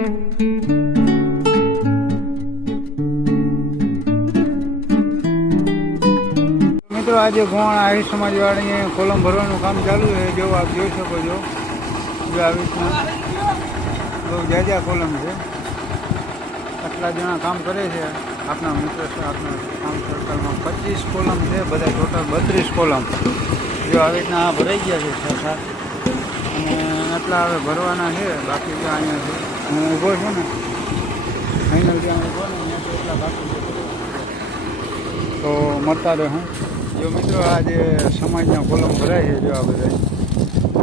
મિત્રો આજે ગોવાણ આહિર સમાજવાળી કોલમ ભરવાનું કામ ચાલુ છે. જો આપ જોઈ શકો છો, જો આવી રીતના બહુ જાજા કોલમ છે. આટલા જણા કામ કરે છે. આપણા મિત્ર છે, આપણા કામ સર્કલમાં 25 કોલમ છે, બધા ટોટલ 32 કોલમ જો આવી રીતના ભરાઈ ગયા છે 6-7, અને આટલા હવે ભરવાના છે. બાકી જો અહીંયા છે, હું ઊભો છું ને ફાઇનલ જ્યાં ઊભો ને ત્યાં તો એટલા બાકી છે. તો મળતા રહે હું જો મિત્રો આ જે સમાજના કોલમ ભરાય છે. જો આ બધા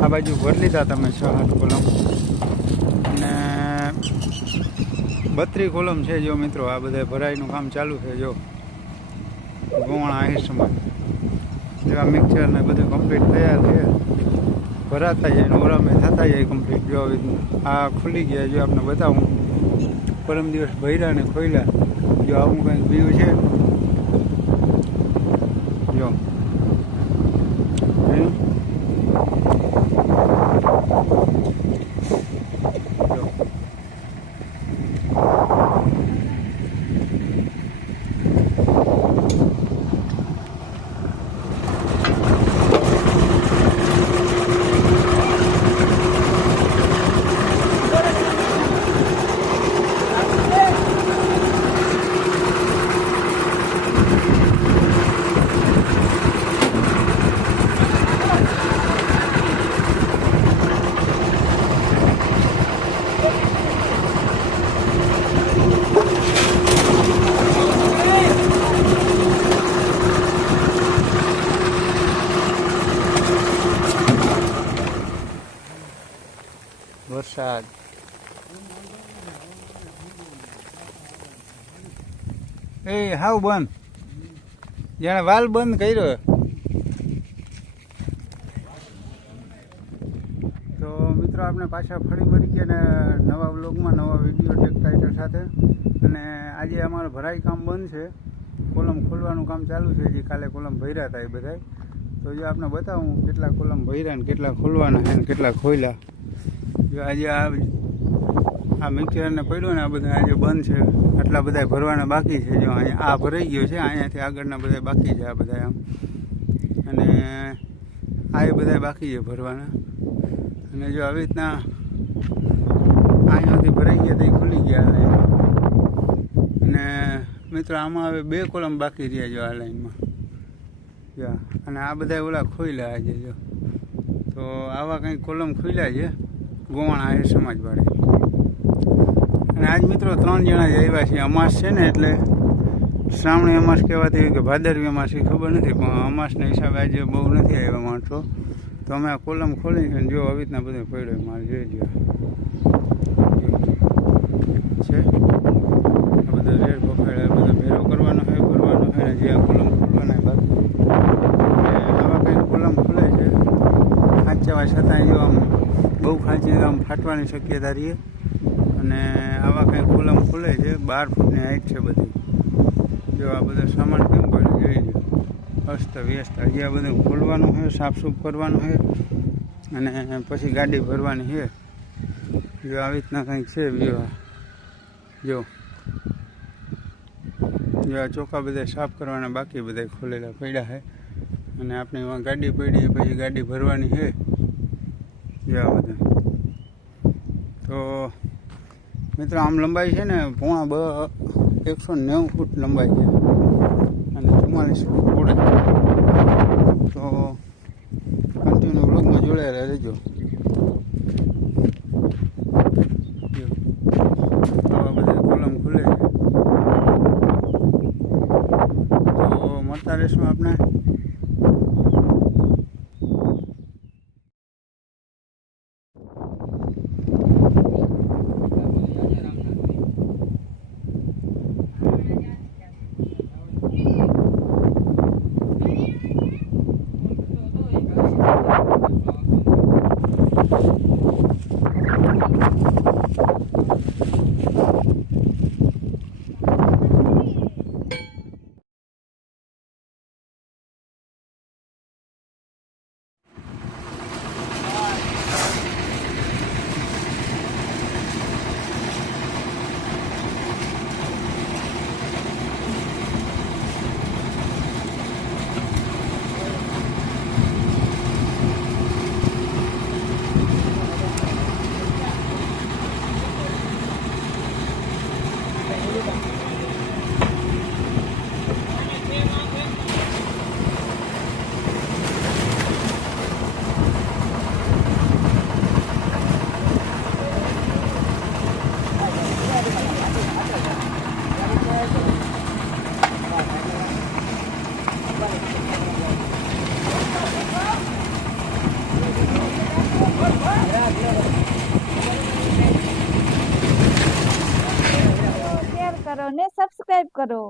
આ બાજુ ભરી લીધા તમે 6-8 કોલમ, અને 32 કોલમ છે. જો મિત્રો આ બધા ભરાઈનું કામ ચાલુ છે. જો ગોવાણ આહિર સમાજ જો આ મિક્સર ને બધું કમ્પ્લીટ થયા છે, ભરાતા જાય નોરામે થતા જાય કમ્પ્લીટ. જો આ ખુલી ગયા. જો આપણે બતાવું, પરમ દિવસ ભર્યા ને ખોલ્યા. જો આવું કંઈક બીજું છે. જો વરસાદ એ હાવ બંધ, જાણે વાલ બંધ કર્યો. તો મિત્રો આપણે પાછા ફરી મળી ગયા ને નવા બ્લોગમાં નવા વિડીયો ટાઇટલ સાથે. અને આજે અમારું ભરાઈ કામ બંધ છે, કોલમ ખોલવાનું કામ ચાલુ છે. જે કાલે કોલમ ભર્યા હતા એ બધા. તો જો આપણે બતાવું કેટલા કોલમ ભર્યા ને કેટલા ખોલવાના છે ને કેટલા ખોલ્યા. જો આજે આ મિક્સરને પડ્યું ને આ બધા આજે બંધ છે. આટલા બધા ભરવાના બાકી છે. જો અહીંયા આ ભરાઈ ગયો છે, અહીંયાથી આગળના બધા બાકી છે. આ બધા આમ, અને આ એ બધા બાકી છે ભરવાના. અને જો આવી રીતના અહીંયાથી ભરાઈ ગયા તો એ ખુલી ગયા. અને મિત્રો આમાં હવે 2 કોલમ બાકી રહ્યા. જો આ લાઈનમાં જો, અને આ બધા ઓલા ખોલ્યા આજે. જો તો આવા કંઈક કોલમ ખોલ્યા છે ગોવાણ આહિર સમાજવાળે. અને આજ મિત્રો 3 જણા જ આવ્યા છે. અમાસ છે ને, એટલે શ્રાવણી અમાસ કહેવાતી હોય કે ભાદરવી અમાસ એ ખબર નથી, પણ અમાસના હિસાબે આજે બહુ નથી આવ્યા માણસો. તો અમે આ કોલમ ખોલી છે. જો આવી રીતના બધું પડ્યો મારે જોઈ લો છે. આ બધા રેડ પકડે બધો ભેરો કરવાનો હોય, ભરવાનો હોય, જે આ કોલમ ખોલવાના બાકી. આવા કંઈક કોલમ ખુલે છે ખાંચવા છતાંય. જો આમ બહુ ખાંચી આમ ફાટવાની શક્યતા રહીએ. અને આવા કંઈ કોલમ ખુલે છે. 12 ફૂટની હાઈટ છે બધી. જો આ બધો સામાન કેમ પડ્યો જોઈ લો, અસ્ત વ્યસ્ત. હજી આ બધું ખોલવાનું છે, સાફસૂફ કરવાનું છે, અને પછી ગાડી ભરવાની છે. જો આવી રીતના કંઈક છે. જો આ ચોખા બધા સાફ કરવાના બાકી, બધા ખોલેલા પડ્યા છે. અને આપણે એમાં ગાડી પડી, પછી ગાડી ભરવાની છે. જો આ બધા. તો મિત્રો આમ લંબાઈ છે ને 190 ફૂટ લંબાઈ છે, અને 44 ફૂટ પહોળાઈ. તો કન્ટિન્યુ બ્લોગમાં જોડાયેલા રહેજો. આવા બધા કોલમ ખુલે છે. તો મળતા રહેશું આપણે. અને સબસ્ક્રાઇબ કરો.